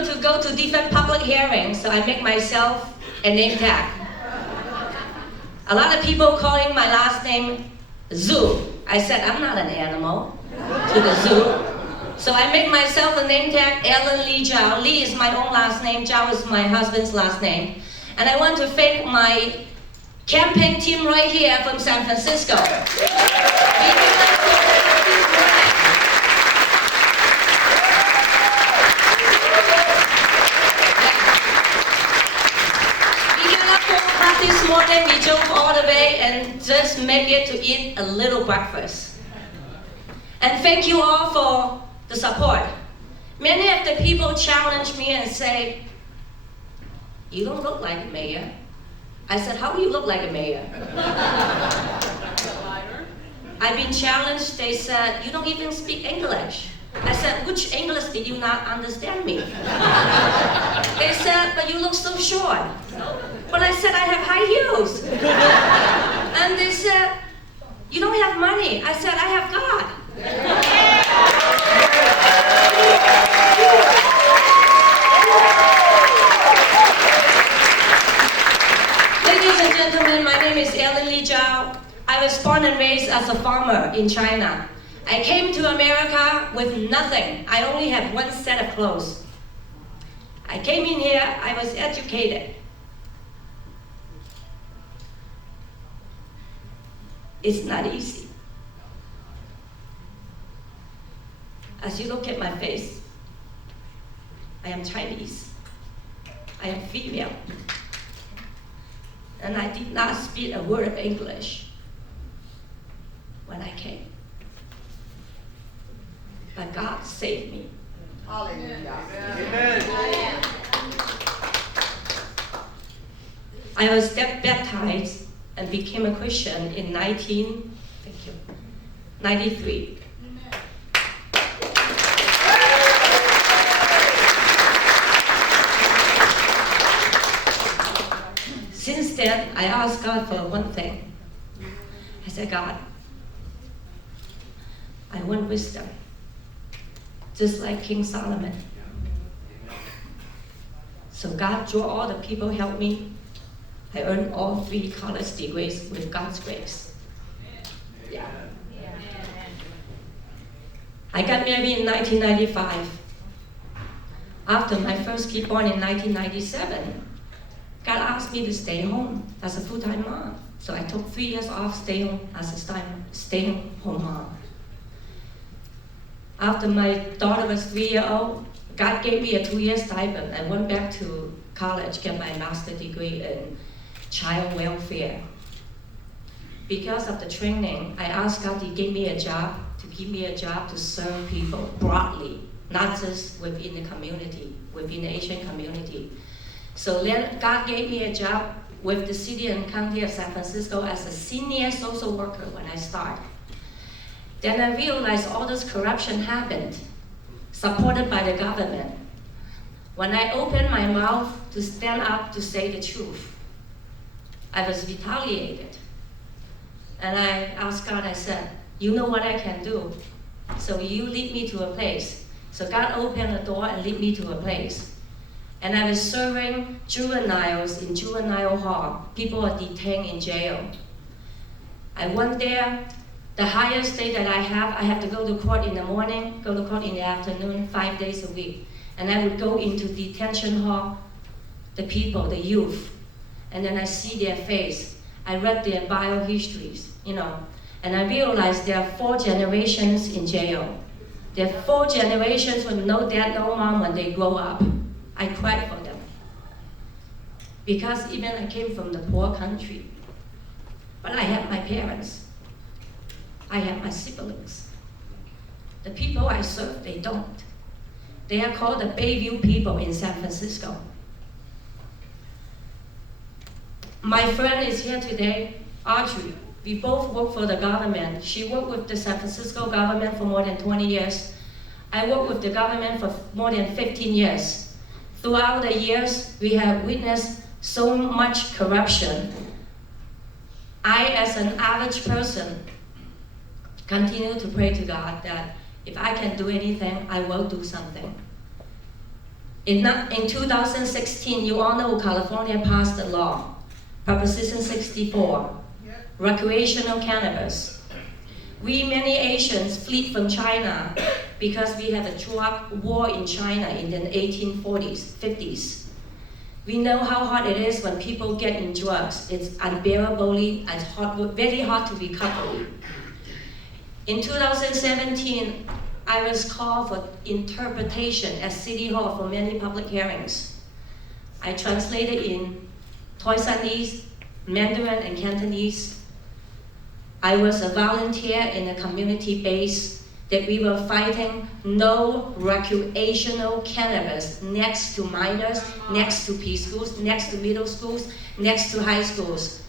able to go to different public hearings, so I make myself a name tag. A lot of people calling my last name Zhou. I said, I'm not an animal to the zoo. So I make myself a name tag, Ellen Lee Zhou. Lee is my own last name, Zhou is my husband's last name. And I want to thank my campaign team right here from San Francisco. This morning we drove all the way and just make it to eat a little breakfast. And thank you all for the support. Many of the people challenge me and say, you don't look like a mayor. I said, how do you look like a mayor? I've been challenged, they said, you don't even speak English. I said, which English did you not understand me? They said, but you look so short. But I said, I have high heels. And they said, you don't have money. I said, I have God. Ladies and gentlemen, my name is Ellen Lee Zhou. I was born and raised as a farmer in China. I came to America with nothing. I only had one set of clothes. I came in here, I was educated. It's not easy. As you look at my face, I am Chinese. I am female. And I did not speak a word of English when I came. But God saved me. Hallelujah. Amen. I was baptized and became a Christian in 1993. Since then, I asked God for one thing. I said, God, I want wisdom, just like King Solomon. So God drew all the people, helped me. I earned all 3 college degrees with God's grace. Yeah. I got married in 1995. After my first kid born in 1997, God asked me to stay home as a full-time mom. So I took 3 years off staying as a stay-home mom. After my daughter was 3-year-old, God gave me a 2-year stipend. I went back to college, get my master's degree in child welfare. Because of the training, I asked God to give me a job to serve people broadly, not just within the community, within the Asian community. So then God gave me a job with the city and county of San Francisco as a senior social worker when I started. Then I realized all this corruption happened, supported by the government. When I opened my mouth to stand up to say the truth, I was retaliated. And I asked God, I said, you know what I can do, so you lead me to a place. So God opened the door and lead me to a place. And I was serving juveniles in juvenile hall. People are detained in jail. I went there. The highest day that I have to go to court in the morning, go to court in the afternoon, 5 days a week. And I would go into detention hall, the people, the youth, and then I see their face. I read their bio histories, and I realized there are 4 generations in jail. There are 4 generations with no dad, no mom when they grow up. I cried for them. Because even I came from the poor country, but I had my parents. I have my siblings. The people I serve, they don't. They are called the Bayview people in San Francisco. My friend is here today, Audrey. We both work for the government. She worked with the San Francisco government for more than 20 years. I worked with the government for more than 15 years. Throughout the years, we have witnessed so much corruption. I, as an average person, continue to pray to God that if I can do anything, I will do something. In 2016, you all know California passed a law, Proposition 64, recreational cannabis. We, many Asians, fled from China because we had a drug war in China in the 1840s, 50s. We know how hard it is when people get in drugs. It's unbearably and hard, very hard to recover. In 2017, I was called for interpretation at City Hall for many public hearings. I translated in Toisanese, Mandarin, and Cantonese. I was a volunteer in a community base that we were fighting no recreational cannabis next to minors, next to preschools, next to middle schools, next to high schools.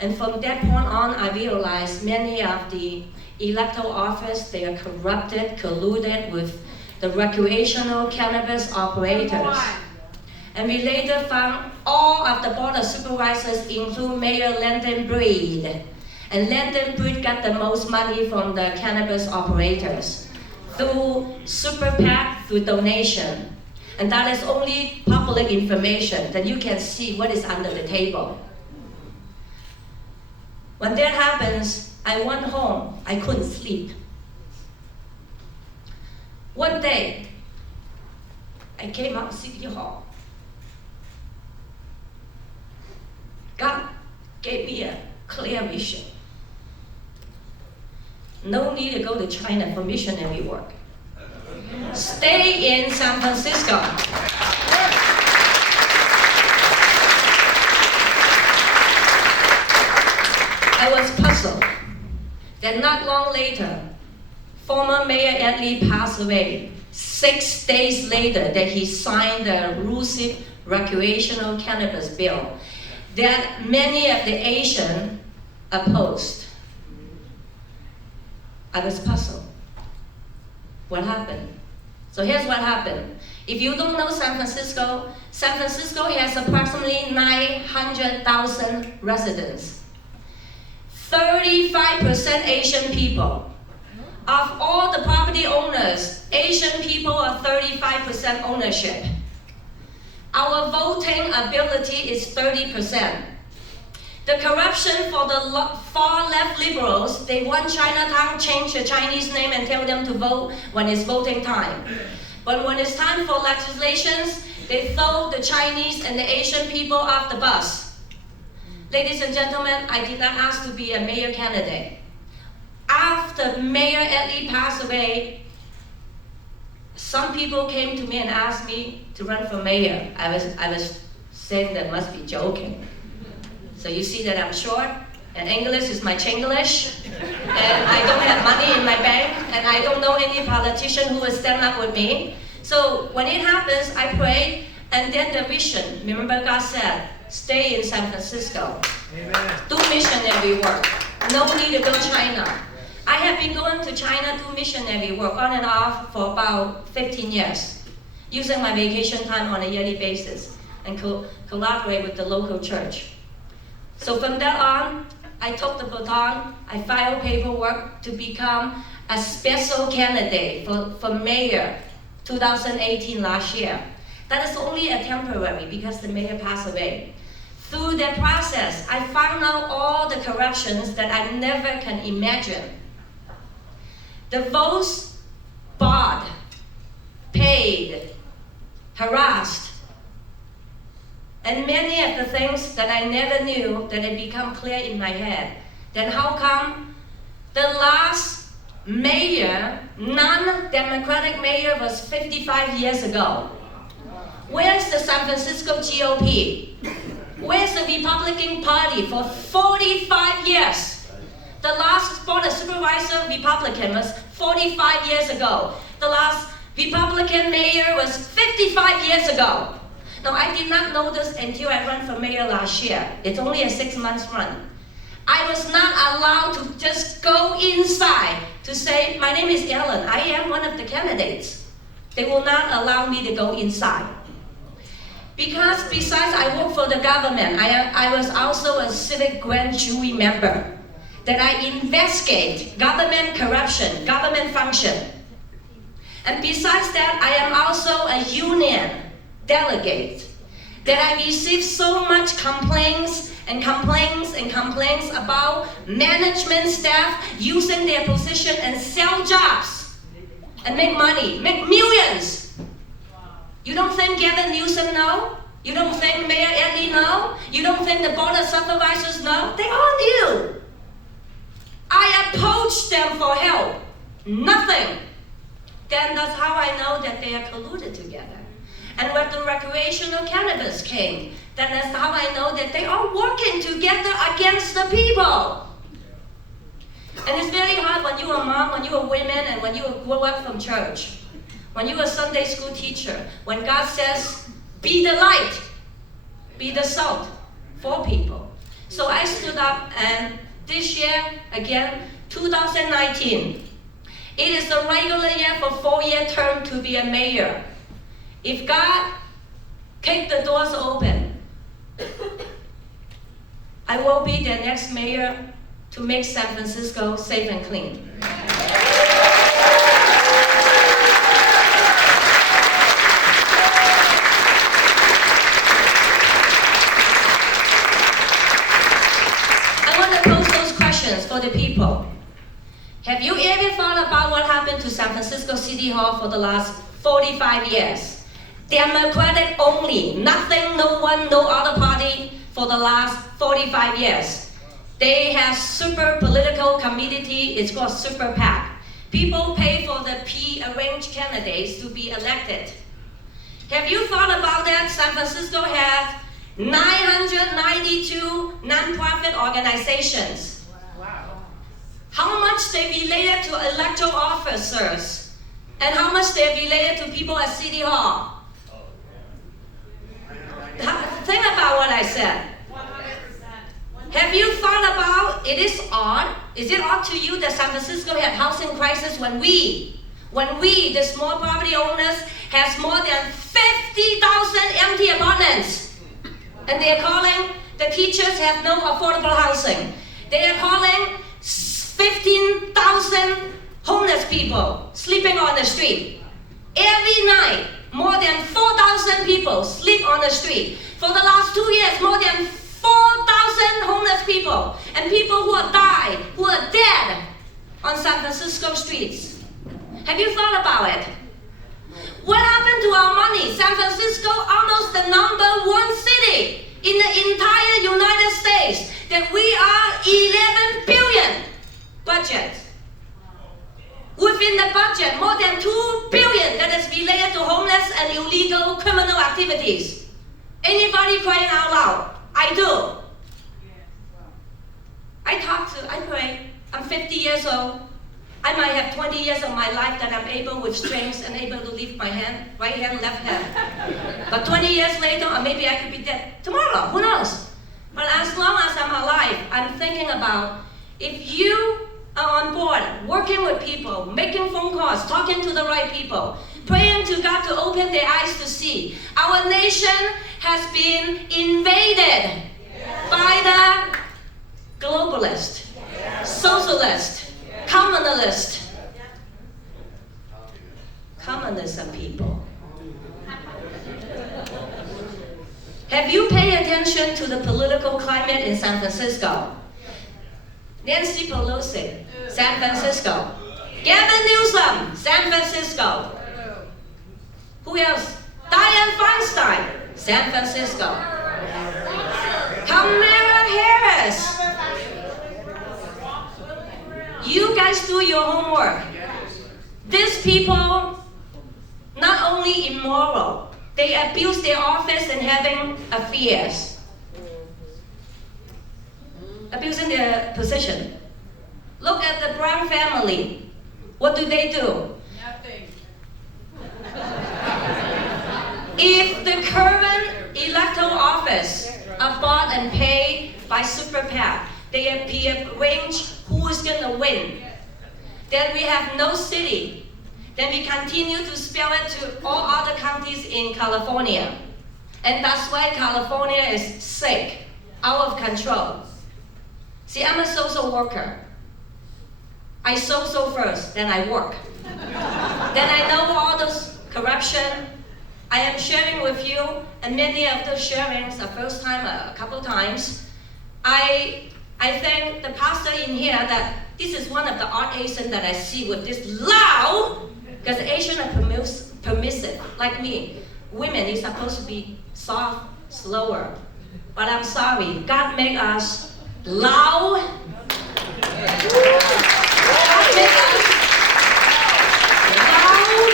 And from that point on, I realized many of the electoral office, they are corrupted, colluded with the recreational cannabis operators. And we later found all of the board of supervisors include Mayor Ellen Lee Zhou. And Ellen Lee Zhou got the most money from the cannabis operators through super PAC, through donation. And that is only public information, that you can see what is under the table. When that happens, I went home, I couldn't sleep. One day, I came out of City Hall. God gave me a clear vision. No need to go to China for missionary work. Stay in San Francisco. I was puzzled that not long later, former Mayor Ellen Lee passed away. 6 days later, that he signed the elusive recreational cannabis bill that many of the Asians opposed. I was puzzled. What happened? So here's what happened. If you don't know San Francisco has approximately 900,000 residents. 35% Asian people. Of all the property owners, Asian people are 35% ownership. Our voting ability is 30%. The corruption for the far left liberals, they want Chinatown, change the Chinese name and tell them to vote when it's voting time. But when it's time for legislations, they throw the Chinese and the Asian people off the bus. Ladies and gentlemen, I did not ask to be a mayor candidate. After Mayor Ellen Lee passed away, some people came to me and asked me to run for mayor. I was saying that must be joking. So you see that I'm short, and English is my Chinglish, and I don't have money in my bank, and I don't know any politician who will stand up with me. So when it happens, I pray, and then the vision. Remember God said, stay in San Francisco. Amen. Do missionary work. No need to go to China. I have been going to China do missionary work on and off for about 15 years, using my vacation time on a yearly basis and collaborate with the local church. So from that on, I took the baton, I filed paperwork to become a special candidate for mayor 2018 last year. That is only a temporary because the mayor passed away. Through that process, I found out all the corruptions that I never can imagine. The votes bought, paid, harassed, and many of the things that I never knew that had become clear in my head. Then how come the last mayor, non-democratic mayor, was 55 years ago? Where's the San Francisco GOP? Where's the Republican Party for 45 years? The last board of supervisor Republican was 45 years ago. The last Republican mayor was 55 years ago. Now, I did not know this until I ran for mayor last year. It's only a 6-month run. I was not allowed to just go inside to say, my name is Ellen, I am one of the candidates. They will not allow me to go inside. Because besides I work for the government, I was also a civic grand jury member. That I investigate government corruption, government function. And besides that, I am also a union delegate that I received so much complaints and complaints and complaints about management staff using their position and sell jobs and make money, make millions. You don't think Gavin Newsom know? You don't think Mayor Ellen Lee know? You don't think the board of supervisors know? They all knew. I approached them for help. Nothing. Then that's how I know that they are colluded together. And when the recreational cannabis came, then that's how I know that they are working together against the people. And it's very hard when you're a mom, when you're a woman, and when you grow up from church. When you're a Sunday school teacher, when God says, be the light, be the salt for people. So I stood up, and this year, again, 2019, it is the regular year for 4-year term to be a mayor. If God kick the doors open, I will be the next mayor to make San Francisco safe and clean. I want to pose those questions for the people. Have you ever thought about what happened to San Francisco City Hall for the last 45 years? Democratic only, nothing, no one, no other party for the last 45 years. They have super political committee, it's called Super PAC. People pay for the pre-arranged candidates to be elected. Have you thought about that? San Francisco has 992 nonprofit organizations. Wow. How much they related to electoral officers, and how much they related to people at City Hall. Think about what I said. 100%. Have you thought about, it is odd, is it odd to you that San Francisco had housing crisis when we, the small property owners, has more than 50,000 empty apartments? And they are calling, the teachers have no affordable housing. They are calling 15,000 homeless people sleeping on the street. Every night, more than 4,000 people sleep on the street. For the last 2 years, more than 4,000 homeless people and people who are died, who are dead on San Francisco streets. Have you thought about it? What happened to our money? San Francisco, almost the #1 city in the entire United States, that we are 11 billion budget. Within the budget, more than 2 billion that is related to homeless and illegal criminal activities. Anybody crying out loud? I do. I pray. I'm 50 years old. I might have 20 years of my life that I'm able with strength and able to lift my hand, right hand, left hand. But 20 years later, or maybe I could be dead tomorrow, who knows? But as long as I'm alive, I'm thinking about, if you are on board, working with people, making phone calls, talking to the right people, praying to God to open their eyes to see. Our nation has been invaded by the globalist, socialist, communism people. Have you paid attention to the political climate in San Francisco? Nancy Pelosi, San Francisco. Gavin Newsom, San Francisco. Who else? Dianne Feinstein, San Francisco. Kamala Harris. You guys do your homework. These people, not only immoral, they abuse their office and having affairs. Abusing their position. Look at the Brown family. What do? Nothing. If the current electoral office are bought and paid by Super PAC, they arrange who is going to win. Then we have no city. Then we continue to spell it to all other counties in California. And that's why California is sick, out of control. See, I'm a social worker. I social first, then I work. Then I know all those corruption, I am sharing with you, and many of the sharings are first time a couple times. I think the pastor in here that this is one of the odd Asians that I see with this loud, because Asians are permissive, like me. Women is supposed to be soft, slower. But I'm sorry, God made us loud. God made us loud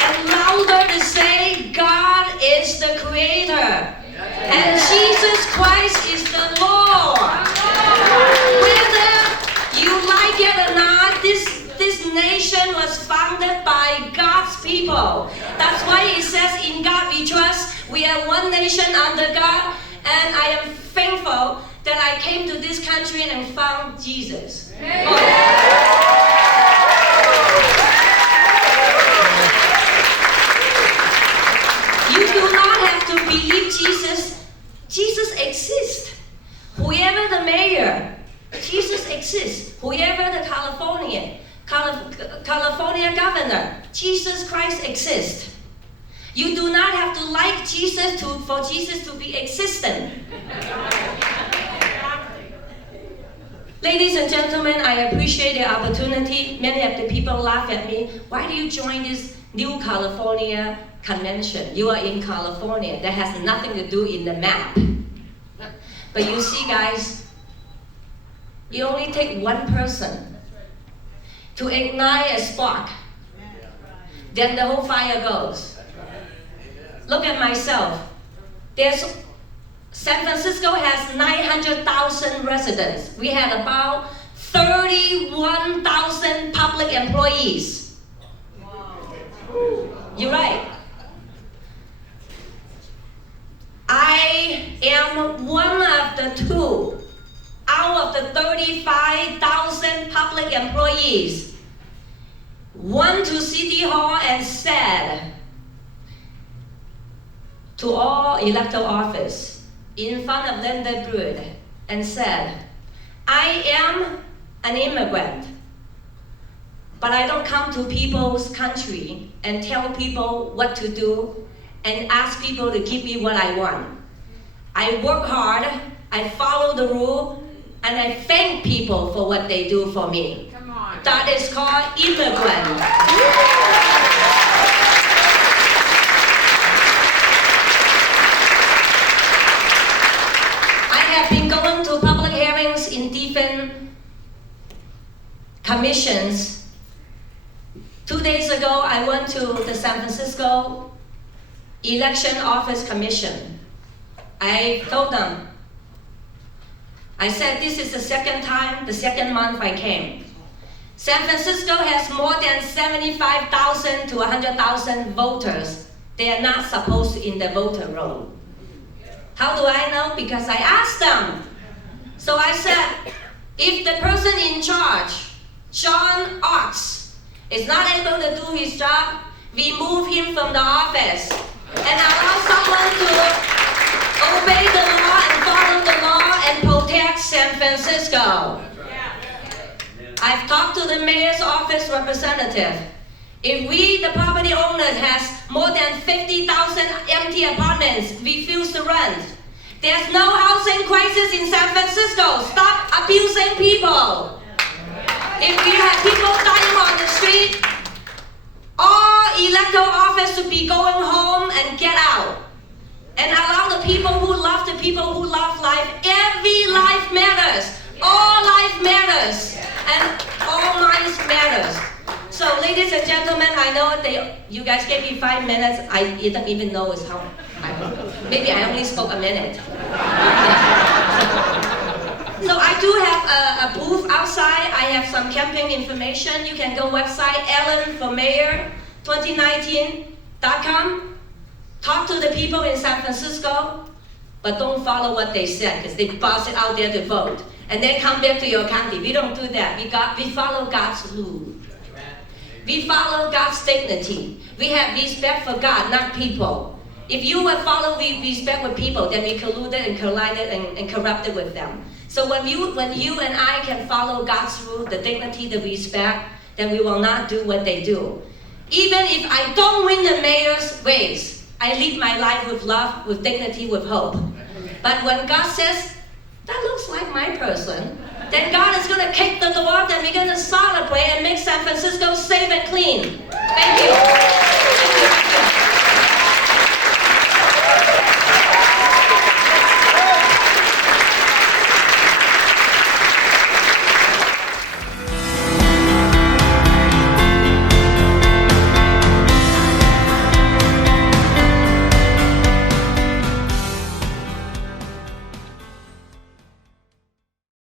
and louder to say God is the creator. And Jesus Christ is the Lord. Whether you like it or not, this nation was founded by God's people. That's why it says, in God we trust. We are one nation under God. And I am thankful that I came to this country and found Jesus. You do not have to believe Jesus. Jesus exists. Whoever the mayor, Jesus exists. Whoever the California governor, Jesus Christ exists. You do not have to like Jesus for Jesus to be existent. Ladies and gentlemen, I appreciate the opportunity. Many of the people laugh at me. Why do you join this New California convention? You are in California. That has nothing to do in the map. But you see, guys, it only takes one person to ignite a spark. Then the whole fire goes. Look at myself. San Francisco has 900,000 residents. We have about 31,000 public employees. You're right. I am one of the two out of the 35,000 public employees. Went to City Hall and said to all elected office in front of Linda Brood and said, I am an immigrant, but I don't come to people's country and tell people what to do and ask people to give me what I want. I work hard, I follow the rule, and I thank people for what they do for me. Come on. That is called immigrant. I have been going to public hearings in different commissions. 2 days ago, I went to the San Francisco Election Office Commission. I told them, I said, this is the second month I came. San Francisco has more than 75,000 to 100,000 voters. They are not supposed to in the voter roll. How do I know? Because I asked them. So I said, if the person in charge, Sean Ox, is not able to do his job, we move him from the office and allow someone to obey the law and follow the law and protect San Francisco. I've talked to the mayor's office representative. If we, the property owners, has more than 50,000 empty apartments refuse to rent, there's no housing crisis in San Francisco. Stop abusing people. If we have people dying on the street, all electoral office should be going home and get out. And allow the people who love life. Every life matters. All life matters. And all lives matters. So ladies and gentlemen, I know you guys gave me 5 minutes. I didn't even know maybe I only spoke a minute. So I do have a booth outside. I have some campaign information. You can go website ellenformayor2019.com. Talk to the people in San Francisco, but don't follow what they said because they bust it out there to vote. And then come back to your county. We don't do that. We follow God's rule. We follow God's dignity. We have respect for God, not people. If you would follow respect with people, then we colluded and collided and corrupted with them. So when you and I can follow God's rule, the dignity, the respect, then we will not do what they do. Even if I don't win the mayor's race, I live my life with love, with dignity, with hope. But when God says, that looks like my person, then God is going to kick the door, then we're going to celebrate and make San Francisco safe and clean. Thank you.